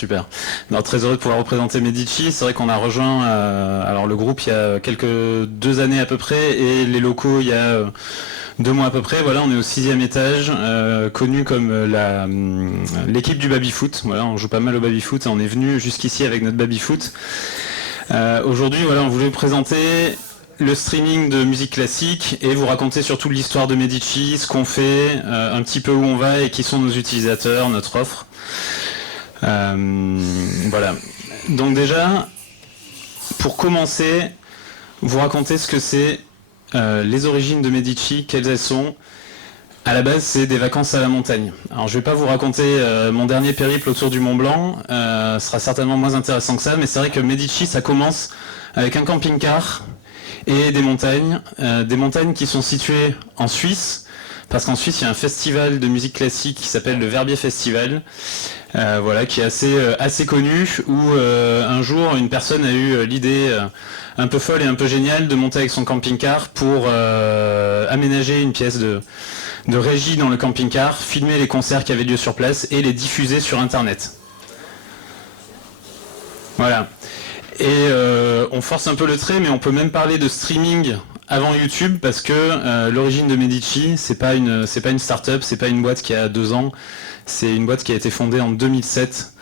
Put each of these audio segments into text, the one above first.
super. Alors, très heureux de pouvoir représenter Medici. C'est vrai qu'on a rejoint alors le groupe il y a 2 années à peu près et les locaux il y a 2 mois à peu près. Voilà, on est au 6e étage, connu comme l'équipe du baby-foot. Voilà, on joue pas mal au baby-foot et on est venu jusqu'ici avec notre baby-foot. Aujourd'hui, voilà, on voulait vous présenter le streaming de musique classique et vous raconter surtout l'histoire de Medici, ce qu'on fait, un petit peu où on va et qui sont nos utilisateurs, notre offre. Voilà. Donc déjà, pour commencer, vous raconter ce que c'est les origines de Medici, quelles elles sont. À la base, c'est des vacances à la montagne. Alors, je vais pas vous raconter mon dernier périple autour du Mont Blanc, ce sera certainement moins intéressant que ça, mais c'est vrai que Medici, ça commence avec un camping-car et des montagnes qui sont situées en Suisse, parce qu'en Suisse, il y a un festival de musique classique qui s'appelle le Verbier Festival, voilà, qui est assez connu, où un jour, une personne a eu l'idée un peu folle et un peu géniale de monter avec son camping-car pour aménager une pièce de régie dans le camping-car, filmer les concerts qui avaient lieu sur place et les diffuser sur Internet. Voilà. Et on force un peu le trait, mais on peut même parler de streaming avant YouTube, parce que l'origine de Medici, c'est pas une start-up, c'est pas une boîte qui a 2 ans, c'est une boîte qui a été fondée en 2007.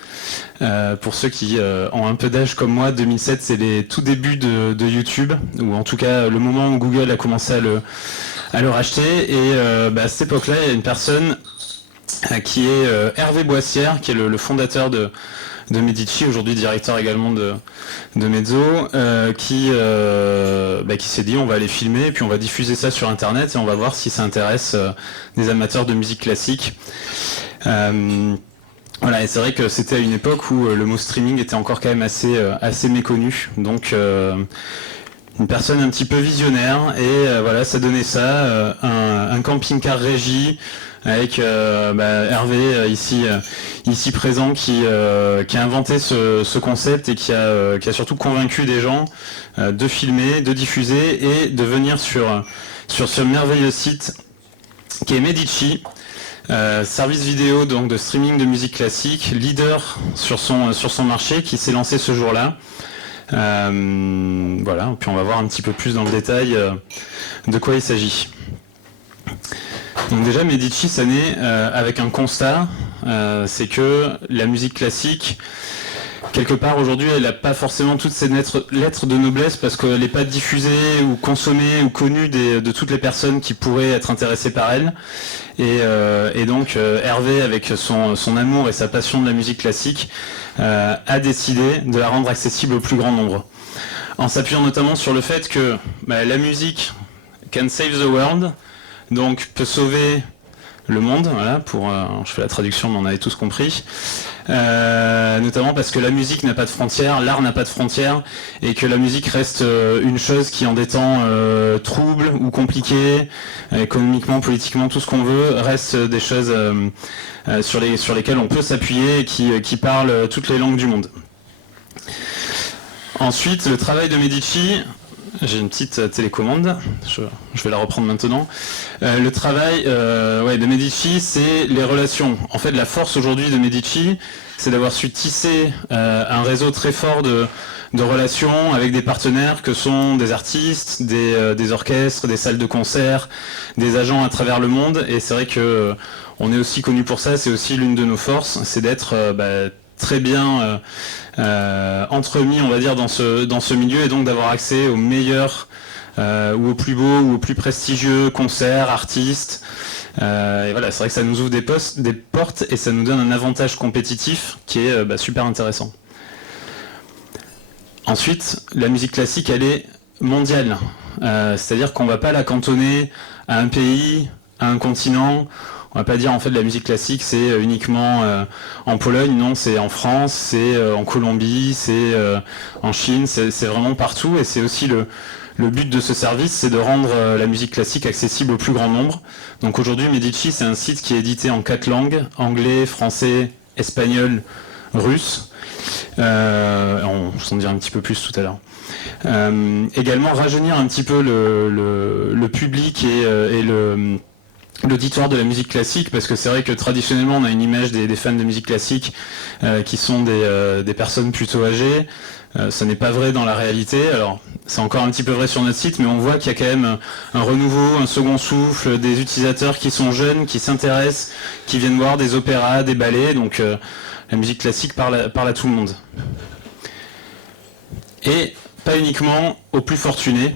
Pour ceux qui ont un peu d'âge comme moi, 2007 c'est les tout débuts de YouTube, ou en tout cas le moment où Google a commencé à le racheter, et à cette époque-là, il y a une personne qui est Hervé Boissière, qui est le fondateur de Medici, aujourd'hui directeur également de Mezzo, qui s'est dit on va aller filmer et puis on va diffuser ça sur internet et on va voir si ça intéresse des amateurs de musique classique. Voilà, et c'est vrai que c'était à une époque où le mot streaming était encore quand même assez méconnu, donc une personne un petit peu visionnaire, et voilà, ça donnait ça, un camping-car régie, avec Hervé ici présent qui a inventé ce concept et qui a surtout convaincu des gens de filmer, de diffuser et de venir sur ce merveilleux site qui est Medici, service vidéo donc de streaming de musique classique, leader sur son marché, qui s'est lancé ce jour-là. Voilà, puis on va voir un petit peu plus dans le détail de quoi il s'agit. Donc déjà, Medici, ça naît avec un constat, c'est que la musique classique, quelque part aujourd'hui, elle n'a pas forcément toutes ces lettres de noblesse, parce qu'elle n'est pas diffusée ou consommée ou connue de toutes les personnes qui pourraient être intéressées par elle. Et donc Hervé, avec son amour et sa passion de la musique classique, a décidé de la rendre accessible au plus grand nombre, en s'appuyant notamment sur le fait que la musique can save the world, donc peut sauver le monde, voilà, je fais la traduction mais on avait tous compris, notamment parce que la musique n'a pas de frontières, l'art n'a pas de frontières, et que la musique reste une chose qui, en des temps troubles ou compliqués, économiquement, politiquement, tout ce qu'on veut, reste des choses sur lesquelles on peut s'appuyer et qui parlent toutes les langues du monde. Ensuite, le travail de Medici, j'ai une petite télécommande, je vais la reprendre maintenant. Le travail de Medici, c'est les relations. En fait, la force aujourd'hui de Medici, c'est d'avoir su tisser un réseau très fort de relations avec des partenaires que sont des artistes, des orchestres, des salles de concert, des agents à travers le monde. Et c'est vrai que on est aussi connu pour ça, c'est aussi l'une de nos forces, c'est d'être très bien entremis, on va dire, dans ce milieu, et donc d'avoir accès aux meilleurs ou aux plus beaux ou aux plus prestigieux concerts, artistes. Et voilà, c'est vrai que ça nous ouvre des portes et ça nous donne un avantage compétitif qui est super intéressant. Ensuite, la musique classique, elle est mondiale. C'est-à-dire qu'on ne va pas la cantonner à un pays, à un continent. On va pas dire en fait la musique classique c'est uniquement en Pologne, non, c'est en France, c'est en Colombie, c'est en Chine, c'est vraiment partout, et c'est aussi le but de ce service, c'est de rendre la musique classique accessible au plus grand nombre. Donc aujourd'hui, Medici, c'est un site qui est édité en 4 langues, anglais, français, espagnol, russe. On s'en dira un petit peu plus tout à l'heure. Également rajeunir un petit peu le public et l'auditoire de la musique classique, parce que c'est vrai que traditionnellement on a une image des fans de musique classique qui sont des personnes plutôt âgées. Ce n'est pas vrai dans la réalité. Alors c'est encore un petit peu vrai sur notre site, mais on voit qu'il y a quand même un renouveau, un second souffle, des utilisateurs qui sont jeunes, qui s'intéressent, qui viennent voir des opéras, des ballets, donc la musique classique parle à tout le monde. Et pas uniquement aux plus fortunés.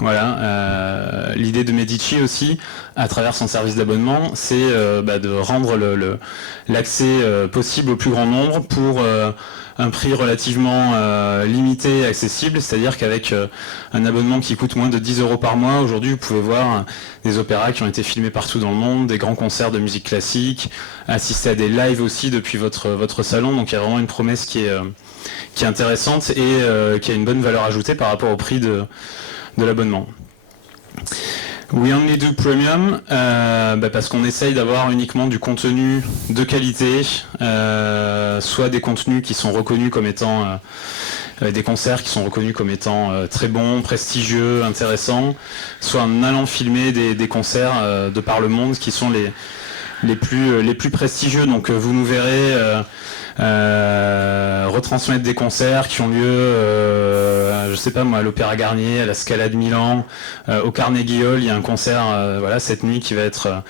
Voilà, l'idée de Medici aussi, à travers son service d'abonnement, c'est de rendre l'accès possible au plus grand nombre pour un prix relativement limité et accessible, c'est-à-dire qu'avec un abonnement qui coûte moins de 10 € par mois, aujourd'hui vous pouvez voir des opéras qui ont été filmés partout dans le monde, des grands concerts de musique classique, assister à des lives aussi depuis votre salon, donc il y a vraiment une promesse qui est intéressante et qui a une bonne valeur ajoutée par rapport au prix de l'abonnement. We only do premium parce qu'on essaye d'avoir uniquement du contenu de qualité, soit des contenus qui sont reconnus comme étant des concerts qui sont reconnus comme étant très bons, prestigieux, intéressants, soit en allant filmer des concerts de par le monde qui sont les plus prestigieux. Donc vous nous verrez retransmettre des concerts qui ont lieu, je sais pas moi, à l'Opéra Garnier, à la Scala de Milan, au Carnegie Hall. Il y a un concert cette nuit qui va être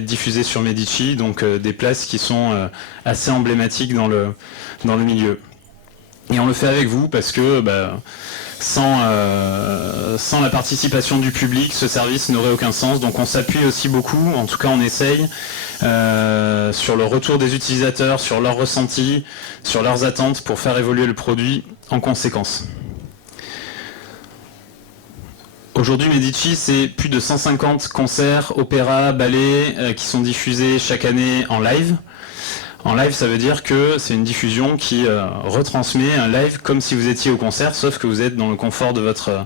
diffusé sur Medici, donc des places qui sont assez emblématiques dans le milieu. Et on le fait avec vous parce que sans la participation du public, ce service n'aurait aucun sens. Donc on s'appuie aussi beaucoup, en tout cas on essaye, sur le retour des utilisateurs, sur leurs ressentis, sur leurs attentes pour faire évoluer le produit en conséquence. Aujourd'hui, Medici, c'est plus de 150 concerts, opéras, ballets qui sont diffusés chaque année en live. En live, ça veut dire que c'est une diffusion qui retransmet un live comme si vous étiez au concert, sauf que vous êtes dans le confort de votre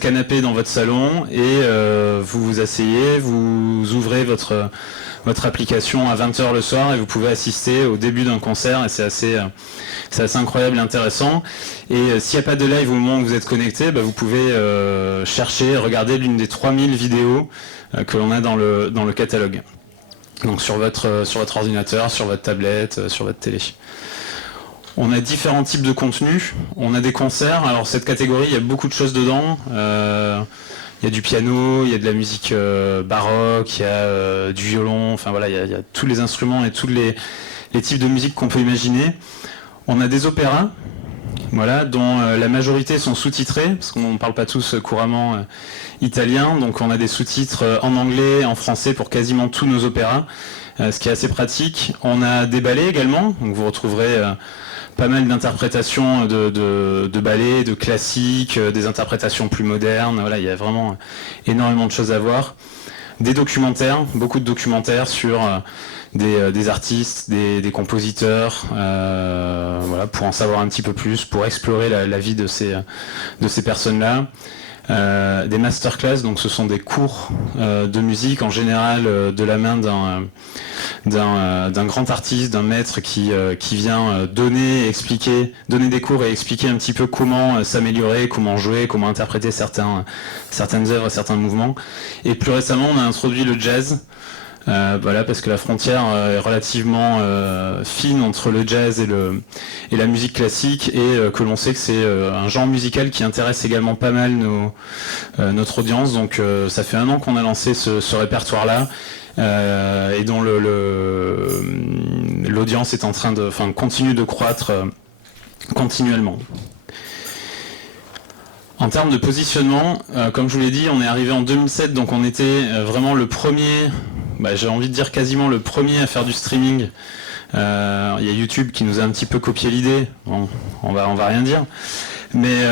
canapé dans votre salon et vous vous asseyez, vous ouvrez votre application à 20h le soir et vous pouvez assister au début d'un concert et c'est assez incroyable et intéressant. Et s'il n'y a pas de live au moment où vous êtes connecté, vous pouvez chercher, regarder l'une des 3000 vidéos que l'on a dans le catalogue. Donc sur votre ordinateur, sur votre tablette, sur votre télé. On a différents types de contenus. On a des concerts. Alors cette catégorie, il y a beaucoup de choses dedans. Il y a du piano, il y a de la musique baroque, il y a du violon. Enfin voilà, il y a tous les instruments et tous les types de musique qu'on peut imaginer. On a des opéras, voilà, dont la majorité sont sous-titrés, parce qu'on ne parle pas tous couramment italien, donc on a des sous-titres en anglais, en français pour quasiment tous nos opéras, ce qui est assez pratique. On a des ballets également, donc vous retrouverez pas mal d'interprétations de ballets, de classiques, des interprétations plus modernes, voilà, il y a vraiment énormément de choses à voir. Des documentaires, beaucoup de documentaires sur des artistes, des compositeurs, voilà, pour en savoir un petit peu plus, pour explorer la vie de ces personnes-là. Des masterclass, donc ce sont des cours de musique en général de la main d'un grand artiste, d'un maître qui vient donner des cours et expliquer un petit peu comment s'améliorer, comment jouer, comment interpréter certaines œuvres, certains mouvements. Et plus récemment, on a introduit le jazz. Voilà, parce que la frontière est relativement fine entre le jazz et la musique classique et que l'on sait que c'est un genre musical qui intéresse également pas mal notre audience. Donc ça fait 1 an qu'on a lancé ce répertoire-là et dont l'audience est continue de croître continuellement. En termes de positionnement, comme je vous l'ai dit, on est arrivé en 2007, donc on était vraiment le premier, j'ai envie de dire quasiment le premier à faire du streaming. Il y a YouTube qui nous a un petit peu copié l'idée, bon, on va rien dire. Mais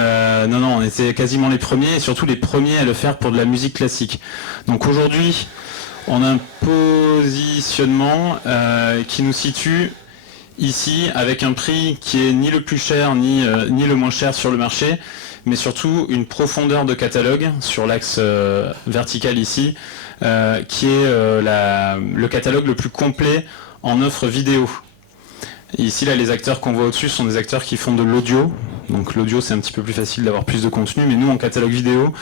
non, on était quasiment les premiers, et surtout les premiers à le faire pour de la musique classique. Donc aujourd'hui, on a un positionnement qui nous situe ici avec un prix qui est ni le plus cher ni le moins cher sur le marché, mais surtout une profondeur de catalogue sur l'axe vertical ici, qui est le catalogue le plus complet en offre vidéo. Et ici, là, les acteurs qu'on voit au-dessus sont des acteurs qui font de l'audio. Donc l'audio, c'est un petit peu plus facile d'avoir plus de contenu, mais nous, en catalogue vidéo,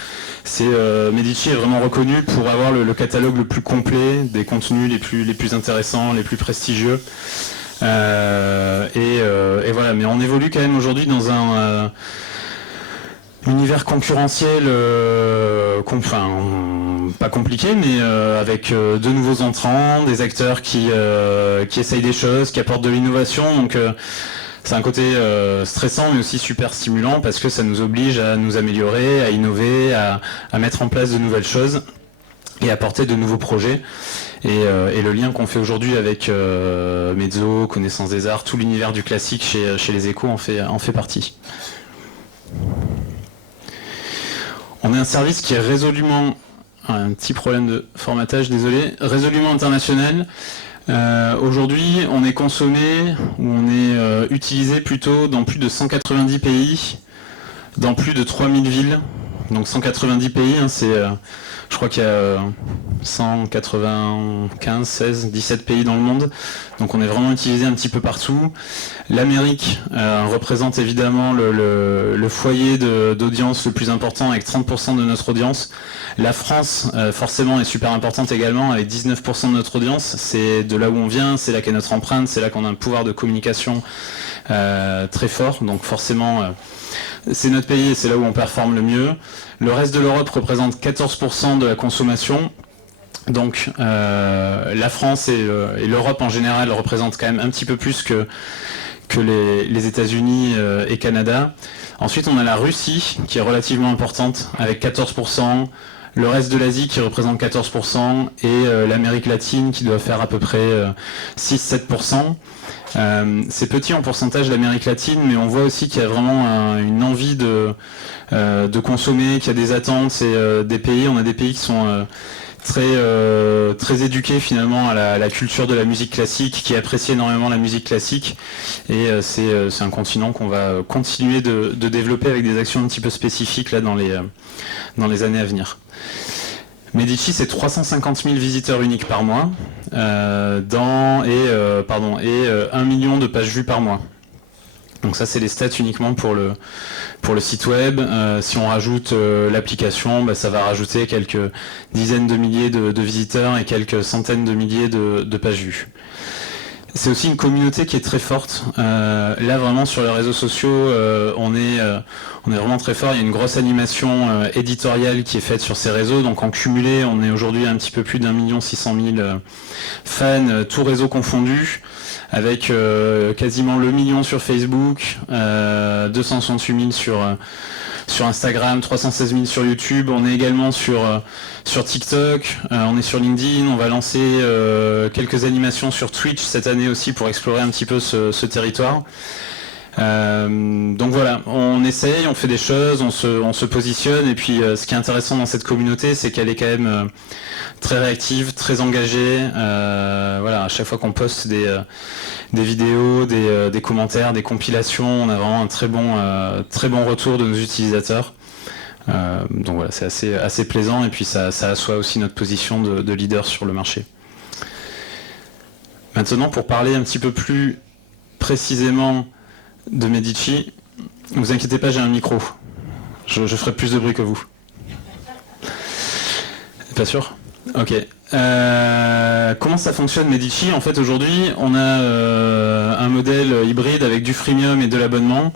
Medici est vraiment reconnu pour avoir le catalogue le plus complet, des contenus les plus intéressants, les plus prestigieux. Et voilà, mais on évolue quand même aujourd'hui dans un univers concurrentiel, pas compliqué, mais avec de nouveaux entrants, des acteurs qui essayent des choses, qui apportent de l'innovation. Donc c'est un côté stressant, mais aussi super stimulant, parce que ça nous oblige à nous améliorer, à innover, à mettre en place de nouvelles choses et apporter de nouveaux projets. Et le lien qu'on fait aujourd'hui avec Mezzo, Connaissance des Arts, tout l'univers du classique chez Les Échos en fait partie. On a un service qui est résolument, un petit problème de formatage, désolé, résolument international. Aujourd'hui, on est consommé, ou on est utilisé plutôt dans plus de 190 pays, dans plus de 3000 villes. Donc 190 pays, je crois qu'il y a 195, 16, 17 pays dans le monde. Donc on est vraiment utilisé un petit peu partout. L'Amérique représente évidemment le foyer d'audience le plus important avec 30% de notre audience. La France, forcément, est super importante également avec 19% de notre audience. C'est de là où on vient, c'est là qu'est notre empreinte, c'est là qu'on a un pouvoir de communication très fort. Donc forcément, c'est notre pays et c'est là où on performe le mieux. Le reste de l'Europe représente 14% de la consommation. Donc la France et l'Europe en général représentent quand même un petit peu plus que les États-Unis et Canada. Ensuite, on a la Russie qui est relativement importante avec 14%, le reste de l'Asie qui représente 14% et l'Amérique latine qui doit faire à peu près 6-7%. C'est petit en pourcentage l'Amérique latine, mais on voit aussi qu'il y a vraiment une envie de consommer, qu'il y a des attentes. C'est des pays, on a des pays qui sont très éduqués finalement à la culture de la musique classique, qui apprécient énormément la musique classique. Et c'est un continent qu'on va continuer de développer avec des actions un petit peu spécifiques là dans les années à venir. Medici, c'est 350 000 visiteurs uniques par mois et 1 million de pages vues par mois. Donc ça, c'est les stats uniquement pour le site web. Si on rajoute l'application, ça va rajouter quelques dizaines de milliers de visiteurs et quelques centaines de milliers de pages vues. C'est aussi une communauté qui est très forte. Là, vraiment, sur les réseaux sociaux, on est vraiment très fort. Il y a une grosse animation éditoriale qui est faite sur ces réseaux. Donc, en cumulé, on est aujourd'hui un petit peu plus d'1 600 000 fans, tous réseaux confondus, avec quasiment le million sur Facebook, 268 000 sur Instagram, 316 000 sur YouTube. On est également sur TikTok, on est sur LinkedIn. On va lancer quelques animations sur Twitch cette année aussi pour explorer un petit peu ce territoire. Donc voilà, on essaye, on fait des choses, on se positionne. Et puis ce qui est intéressant dans cette communauté, c'est qu'elle est quand même très réactive, très engagée. Voilà, à chaque fois qu'on poste des vidéos, des commentaires, des compilations, on a vraiment un très bon retour de nos utilisateurs. Donc voilà, c'est assez plaisant et puis ça assoit aussi notre position de leader sur le marché. Maintenant, pour parler un petit peu plus précisément de Medici, ne vous inquiétez pas, j'ai un micro. Je ferai plus de bruit que vous. Pas sûr ? Ok. Comment ça fonctionne Medici ? En fait, aujourd'hui, on a un modèle hybride avec du freemium et de l'abonnement.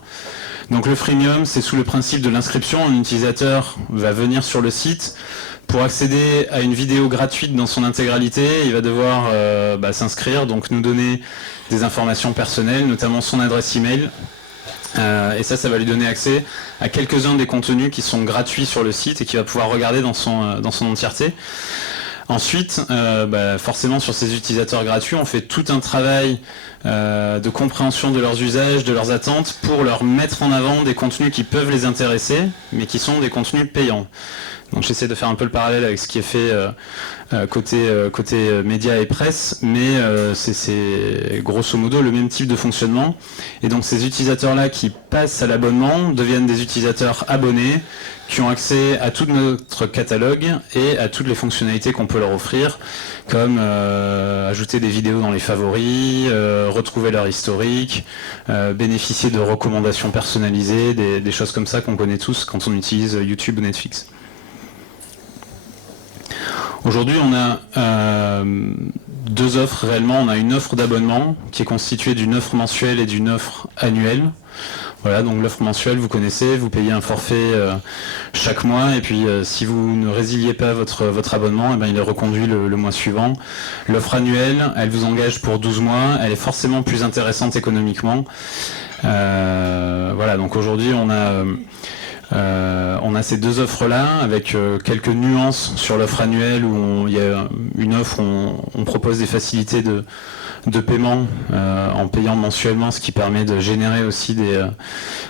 Donc le freemium, c'est sous le principe de l'inscription. Un utilisateur va venir sur le site. Pour accéder à une vidéo gratuite dans son intégralité, il va devoir s'inscrire, donc nous donner des informations personnelles, notamment son adresse email. Et ça va lui donner accès à quelques-uns des contenus qui sont gratuits sur le site et qu'il va pouvoir regarder dans son entièreté. Ensuite, forcément sur ces utilisateurs gratuits, on fait tout un travail de compréhension de leurs usages, de leurs attentes, pour leur mettre en avant des contenus qui peuvent les intéresser, mais qui sont des contenus payants. Donc j'essaie de faire un peu le parallèle avec ce qui est fait côté médias et presse, mais c'est grosso modo le même type de fonctionnement. Et donc ces utilisateurs-là qui passent à l'abonnement deviennent des utilisateurs abonnés, qui ont accès à tout notre catalogue et à toutes les fonctionnalités qu'on peut leur offrir, comme ajouter des vidéos dans les favoris, retrouver leur historique, bénéficier de recommandations personnalisées, des choses comme ça qu'on connaît tous quand on utilise YouTube ou Netflix. Aujourd'hui, on a deux offres réellement. On a une offre d'abonnement qui est constituée d'une offre mensuelle et d'une offre annuelle. Voilà, donc l'offre mensuelle, vous connaissez, vous payez un forfait chaque mois, et puis si vous ne résiliez pas votre abonnement, eh ben, il est reconduit le mois suivant. L'offre annuelle, elle vous engage pour 12 mois, elle est forcément plus intéressante économiquement. Voilà, donc aujourd'hui on a ces deux offres-là, avec quelques nuances sur l'offre annuelle, où il y a une offre où on propose des facilités de paiement en payant mensuellement, ce qui permet de générer aussi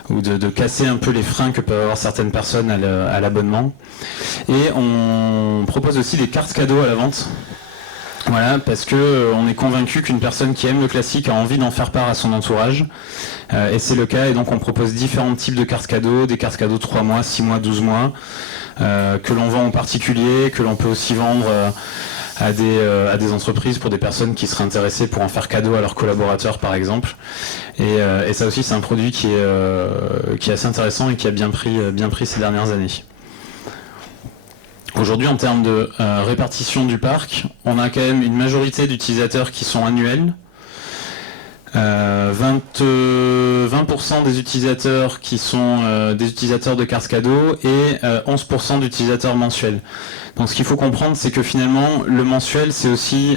ou de casser un peu les freins que peuvent avoir certaines personnes à l'abonnement. Et on propose aussi des cartes cadeaux à la vente. Voilà, parce que on est convaincu qu'une personne qui aime le classique a envie d'en faire part à son entourage, et c'est le cas, et donc on propose différents types de cartes cadeaux, des cartes cadeaux 3 mois, 6 mois, 12 mois, que l'on vend en particulier, que l'on peut aussi vendre à des entreprises pour des personnes qui seraient intéressées pour en faire cadeau à leurs collaborateurs par exemple. Et ça aussi c'est un produit qui est assez intéressant et qui a bien pris ces dernières années. Aujourd'hui, en termes de répartition du parc, on a quand même une majorité d'utilisateurs qui sont annuels. 20% des utilisateurs qui sont des utilisateurs de cartes cadeaux et 11% d'utilisateurs mensuels. Donc ce qu'il faut comprendre, c'est que finalement, le mensuel, c'est aussi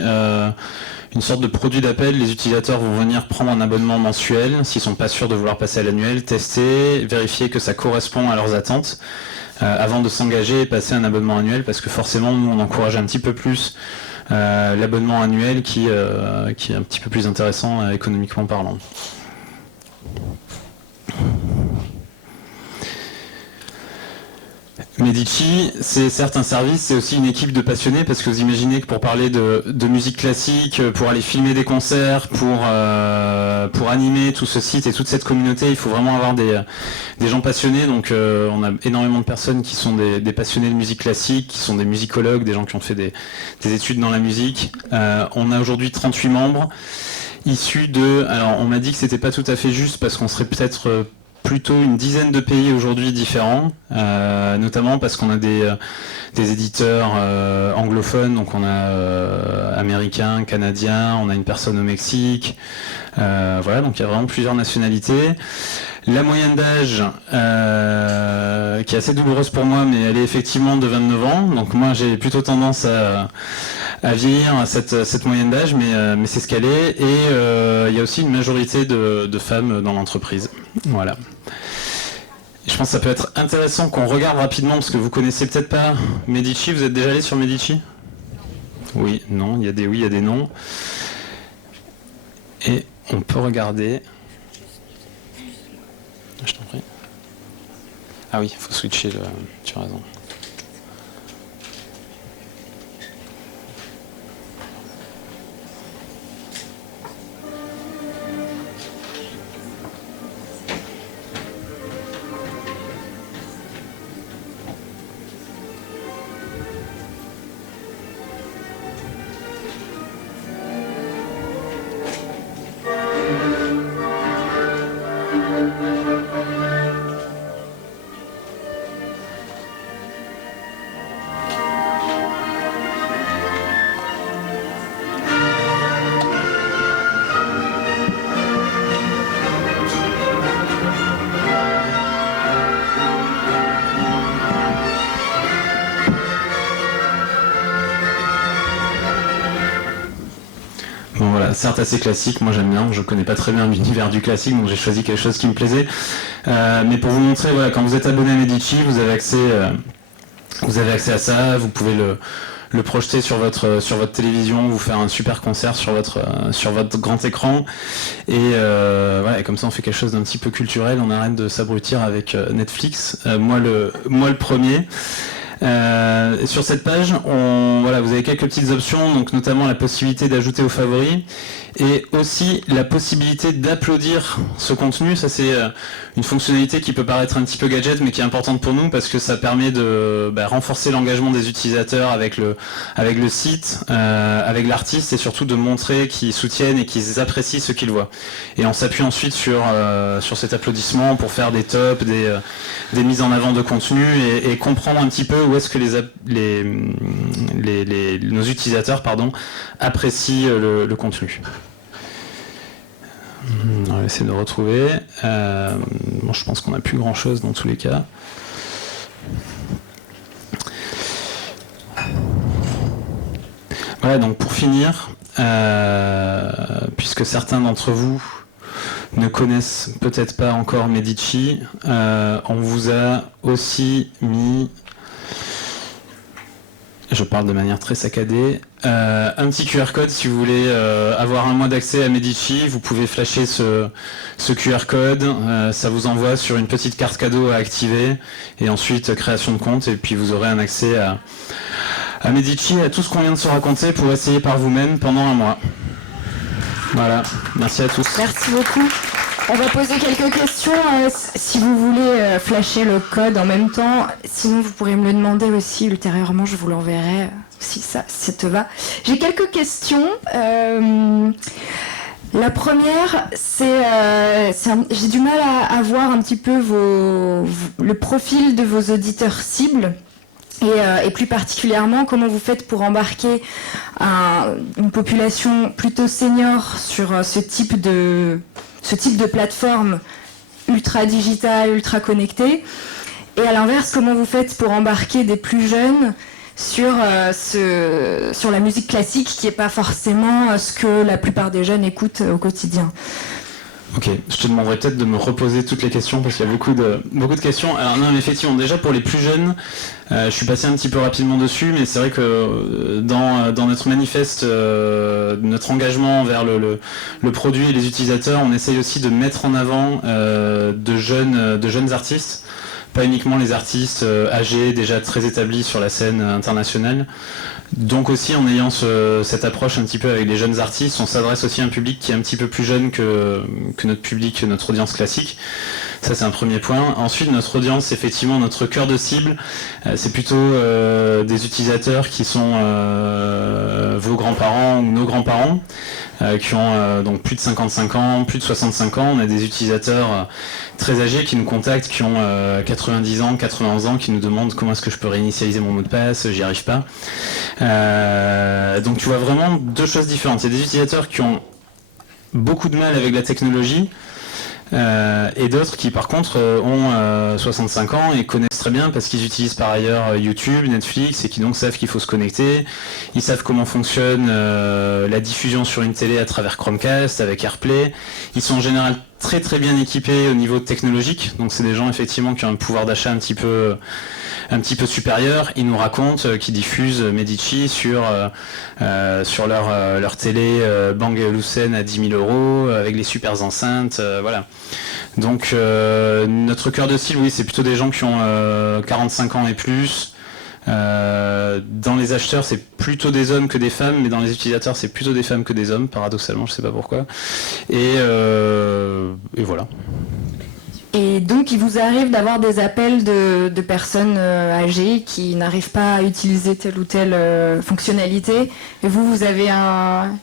une sorte de produit d'appel. Les utilisateurs vont venir prendre un abonnement mensuel, s'ils ne sont pas sûrs de vouloir passer à l'annuel, tester, vérifier que ça correspond à leurs attentes, avant de s'engager et passer un abonnement annuel, parce que forcément, nous, on encourage un petit peu plus l'abonnement annuel qui est un petit peu plus intéressant économiquement parlant. Medici, c'est certes un service, c'est aussi une équipe de passionnés, parce que vous imaginez que pour parler de musique classique, pour aller filmer des concerts, pour animer tout ce site et toute cette communauté, il faut vraiment avoir des gens passionnés. Donc on a énormément de personnes qui sont des passionnés de musique classique, qui sont des musicologues, des gens qui ont fait des études dans la musique. On a aujourd'hui 38 membres, issus alors on m'a dit que c'était pas tout à fait juste, parce qu'on serait peut-être plutôt une dizaine de pays aujourd'hui différents, notamment parce qu'on a des éditeurs anglophones, donc on a américains, canadiens, on a une personne au Mexique, voilà, donc il y a vraiment plusieurs nationalités. La moyenne d'âge, qui est assez douloureuse pour moi, mais elle est effectivement de 29 ans, donc moi j'ai plutôt tendance à vieillir à cette moyenne d'âge, mais c'est ce qu'elle est, et il y a aussi une majorité de femmes dans l'entreprise. Voilà. Je pense que ça peut être intéressant qu'on regarde rapidement, parce que vous connaissez peut-être pas Medici. Vous êtes déjà allé sur Medici ? Oui, non, il y a des oui, il y a des non. Et on peut regarder. Je t'en prie. Ah oui, il faut switcher, tu as raison. Certes assez classique, moi j'aime bien, je connais pas très bien l'univers du classique, donc j'ai choisi quelque chose qui me plaisait. Mais pour vous montrer, voilà, quand vous êtes abonné à Medici, vous avez accès à ça, vous pouvez le projeter sur votre télévision, vous faire un super concert sur votre grand écran, et voilà, et comme ça on fait quelque chose d'un petit peu culturel, on arrête de s'abrutir avec Netflix, moi le premier. Sur cette page, voilà, vous avez quelques petites options, donc notamment la possibilité d'ajouter aux favoris et aussi la possibilité d'applaudir ce contenu. Ça, c'est une fonctionnalité qui peut paraître un petit peu gadget, mais qui est importante pour nous parce que ça permet de renforcer l'engagement des utilisateurs avec le site, avec l'artiste, et surtout de montrer qu'ils soutiennent et qu'ils apprécient ce qu'ils voient. Et on s'appuie ensuite sur cet applaudissement pour faire des tops, des mises en avant de contenu et comprendre un petit peu où est-ce que nos utilisateurs apprécient le contenu. On va essayer de retrouver. Bon, je pense qu'on n'a plus grand-chose dans tous les cas. Voilà, donc pour finir, puisque certains d'entre vous ne connaissent peut-être pas encore Medici, on vous a aussi mis, je parle de manière très saccadée, un petit QR code. Si vous voulez avoir un mois d'accès à Medici, vous pouvez flasher ce QR code, ça vous envoie sur une petite carte cadeau à activer, et ensuite création de compte, et puis vous aurez un accès à Medici, à tout ce qu'on vient de se raconter pour essayer par vous-même pendant un mois. Voilà, merci à tous. Merci beaucoup. On va poser quelques questions. Si vous voulez flasher le code en même temps, sinon vous pourrez me le demander aussi ultérieurement, je vous l'enverrai si ça te va. J'ai quelques questions. La première, j'ai du mal à voir un petit peu le profil de vos auditeurs cibles. Et plus particulièrement, comment vous faites pour embarquer une population plutôt senior sur ce type de plateforme ultra digitale, ultra connectée. Et à l'inverse, comment vous faites pour embarquer des plus jeunes sur la musique classique, qui n'est pas forcément ce que la plupart des jeunes écoutent au quotidien. Ok, je te demanderai peut-être de me reposer toutes les questions parce qu'il y a beaucoup de questions. Alors non, effectivement, déjà pour les plus jeunes, je suis passé un petit peu rapidement dessus, mais c'est vrai que dans notre manifeste, notre engagement vers le produit et les utilisateurs, on essaye aussi de mettre en avant de jeunes artistes, pas uniquement les artistes âgés, déjà très établis sur la scène internationale. Donc aussi, en ayant cette approche un petit peu avec les jeunes artistes, on s'adresse aussi à un public qui est un petit peu plus jeune que notre public, notre audience classique. Ça, c'est un premier point. Ensuite, notre audience, effectivement, notre cœur de cible, c'est plutôt des utilisateurs qui sont vos grands-parents ou nos grands-parents, qui ont donc plus de 55 ans, plus de 65 ans. On a des utilisateurs très âgés qui nous contactent, qui ont 90 ans, 91 ans, qui nous demandent comment est-ce que je peux réinitialiser mon mot de passe, j'y arrive pas. Donc tu vois vraiment deux choses différentes. Il y a des utilisateurs qui ont beaucoup de mal avec la technologie, et d'autres qui par contre ont 65 ans et connaissent très bien parce qu'ils utilisent par ailleurs YouTube, Netflix, et qui donc savent qu'il faut se connecter. Ils savent comment fonctionne la diffusion sur une télé à travers Chromecast, avec AirPlay. Ils sont en général très très bien équipés au niveau technologique, donc c'est des gens effectivement qui ont un pouvoir d'achat un petit peu supérieur. Ils nous racontent qu'ils diffusent Medici sur leur télé Bang & Olufsen à 10 000 € avec les super enceintes, voilà. Donc notre cœur de cible, oui, c'est plutôt des gens qui ont 45 ans et plus. Dans les acheteurs, c'est plutôt des hommes que des femmes, mais dans les utilisateurs, c'est plutôt des femmes que des hommes, paradoxalement, je sais pas pourquoi. Et voilà. Et donc, il vous arrive d'avoir des appels de personnes âgées qui n'arrivent pas à utiliser telle ou telle fonctionnalité. Et vous avez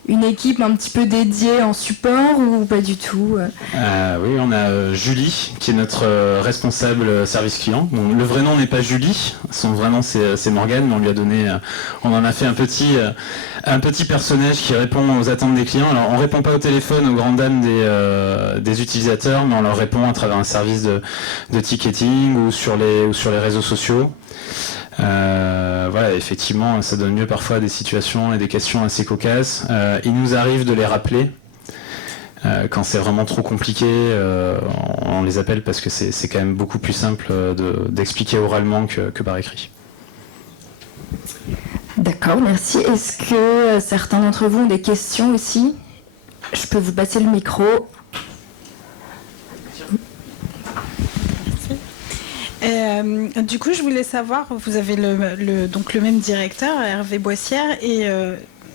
une équipe un petit peu dédiée en support ou pas du tout? Oui, on a Julie, qui est notre responsable service client. Bon, le vrai nom n'est pas Julie, son vrai nom c'est Morgane, mais on lui a donné, on en a fait un petit personnage qui répond aux attentes des clients. Alors, on répond pas au téléphone aux grandes dames des utilisateurs, mais on leur répond à travers un service de ticketing ou sur les réseaux sociaux. Voilà, effectivement, ça donne lieu parfois à des situations et des questions assez cocasses. Il nous arrive de les rappeler. Quand c'est vraiment trop compliqué, on les appelle parce que c'est quand même beaucoup plus simple d'expliquer oralement que par écrit. D'accord, merci. Est-ce que certains d'entre vous ont des questions aussi? Je peux vous passer le micro. Du coup, je voulais savoir, vous avez donc le même directeur, Hervé Boissière, et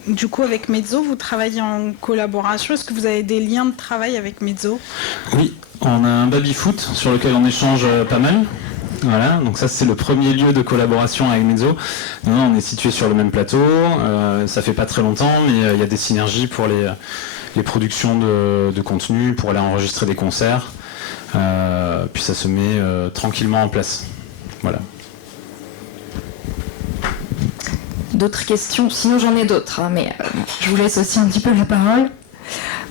du coup, avec Mezzo, vous travaillez en collaboration. Est-ce que vous avez des liens de travail avec Mezzo? Oui, on a un baby-foot sur lequel on échange pas mal. Voilà, donc ça c'est le premier lieu de collaboration avec Mezzo. Non, on est situé sur le même plateau, ça fait pas très longtemps, mais il y a des synergies pour les productions de contenu, pour aller enregistrer des concerts. Puis ça se met tranquillement en place. Voilà. D'autres questions? Sinon j'en ai d'autres, hein, mais je vous laisse aussi un petit peu la parole.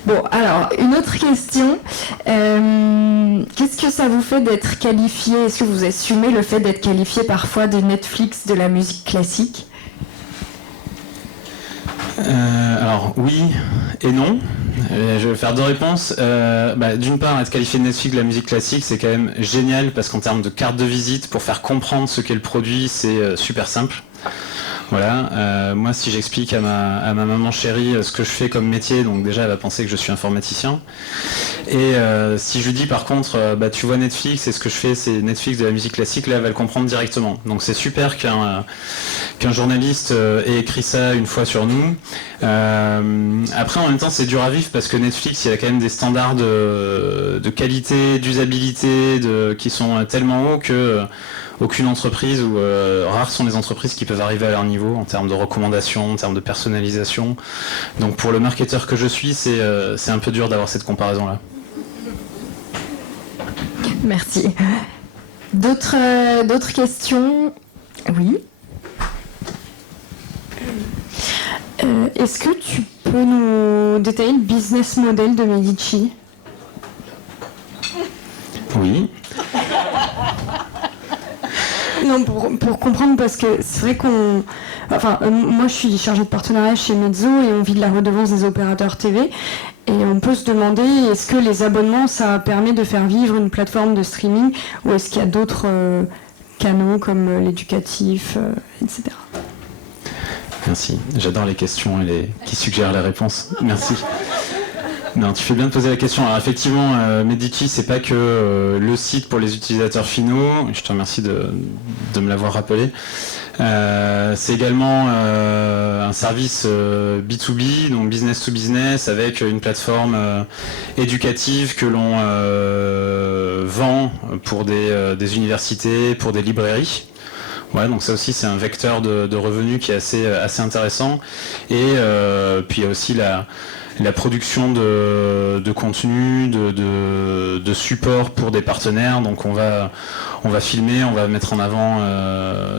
Bon, alors, une autre question. Qu'est-ce que ça vous fait d'être qualifié? Est-ce que vous assumez le fait d'être qualifié parfois de Netflix de la musique classique? Alors oui et non. Je vais faire deux réponses. D'une part, être qualifié de Netflix de la musique classique, c'est quand même génial parce qu'en termes de carte de visite, pour faire comprendre ce qu'est le produit, c'est super simple. Voilà, moi si j'explique à ma maman chérie ce que je fais comme métier, donc déjà elle va penser que je suis informaticien. Et si je lui dis par contre, tu vois Netflix et ce que je fais c'est Netflix de la musique classique, là elle va le comprendre directement. Donc c'est super qu'un journaliste ait écrit ça une fois sur nous. Après en même temps c'est dur à vivre parce que Netflix il y a quand même des standards de qualité, d'usabilité, qui sont tellement hauts que aucune entreprise ou rares sont les entreprises qui peuvent arriver à leur niveau en termes de recommandations, en termes de personnalisation. Donc pour le marketeur que je suis, c'est un peu dur d'avoir cette comparaison-là. Merci. D'autres questions? Oui. Est-ce que tu peux nous détailler le business model de Medici? Oui. Non, pour comprendre, parce que c'est vrai moi je suis chargée de partenariat chez Mezzo et on vit de la redevance des opérateurs TV. Et on peut se demander, est-ce que les abonnements, ça permet de faire vivre une plateforme de streaming ou est-ce qu'il y a d'autres canaux comme l'éducatif, etc. Merci. J'adore les questions et qui suggèrent les réponses. Merci. Non, tu fais bien de poser la question. Alors effectivement, Medici, c'est pas que le site pour les utilisateurs finaux. Je te remercie de me l'avoir rappelé. C'est également un service B2B, donc business to business, avec une plateforme éducative que l'on vend pour des universités, pour des librairies. Ouais, donc ça aussi c'est un vecteur de revenus qui est assez intéressant. Et puis il y a aussi la production de contenu, de support pour des partenaires. Donc on va filmer, on va mettre en avant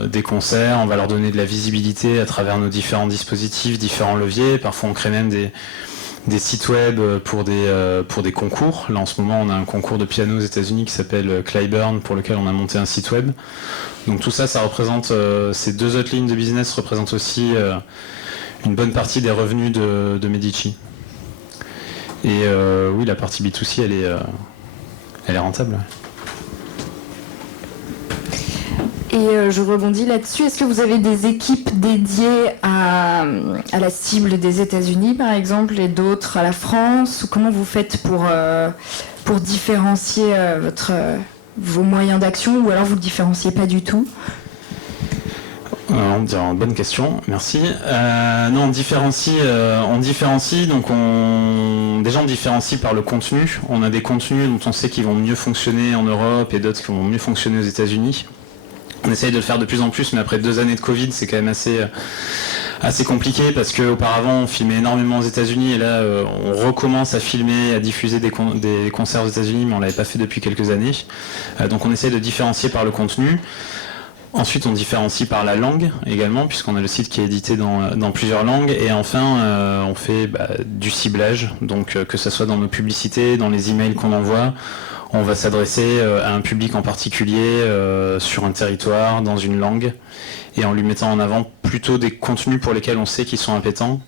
des concerts, on va leur donner de la visibilité à travers nos différents dispositifs, différents leviers. Parfois on crée même des sites web pour des concours. Là en ce moment on a un concours de piano aux États-Unis qui s'appelle Clyburn pour lequel on a monté un site web. Donc tout ça représente, ces deux autres lignes de business représentent aussi une bonne partie des revenus de Medici. Et oui, la partie B2C, elle est rentable. Et je rebondis là-dessus. Est-ce que vous avez des équipes dédiées à la cible des États-Unis, par exemple, et d'autres à la France? Ou comment vous faites pour différencier vos moyens d'action? Ou alors vous ne le différenciez pas du tout? Bonne question, merci. Non, on différencie. Donc déjà on différencie par le contenu. On a des contenus dont on sait qu'ils vont mieux fonctionner en Europe et d'autres qui vont mieux fonctionner aux États-Unis. On essaye de le faire de plus en plus, mais après 2 années de Covid, c'est quand même assez compliqué parce qu'auparavant on filmait énormément aux États-Unis et là on recommence à filmer, à diffuser des concerts aux États-Unis, mais on l'avait pas fait depuis quelques années. Donc on essaye de différencier par le contenu. Ensuite, on différencie par la langue également, puisqu'on a le site qui est édité dans plusieurs langues. Et enfin, on fait du ciblage, donc que ce soit dans nos publicités, dans les emails qu'on envoie, on va s'adresser à un public en particulier sur un territoire, dans une langue, et en lui mettant en avant plutôt des contenus pour lesquels on sait qu'ils sont appétents.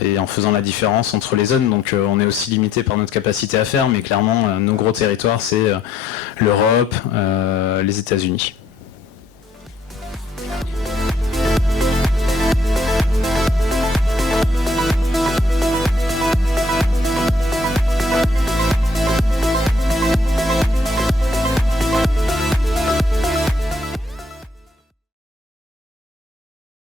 Et en faisant la différence entre les zones, donc on est aussi limité par notre capacité à faire, mais clairement nos gros territoires c'est l'Europe, les États-Unis.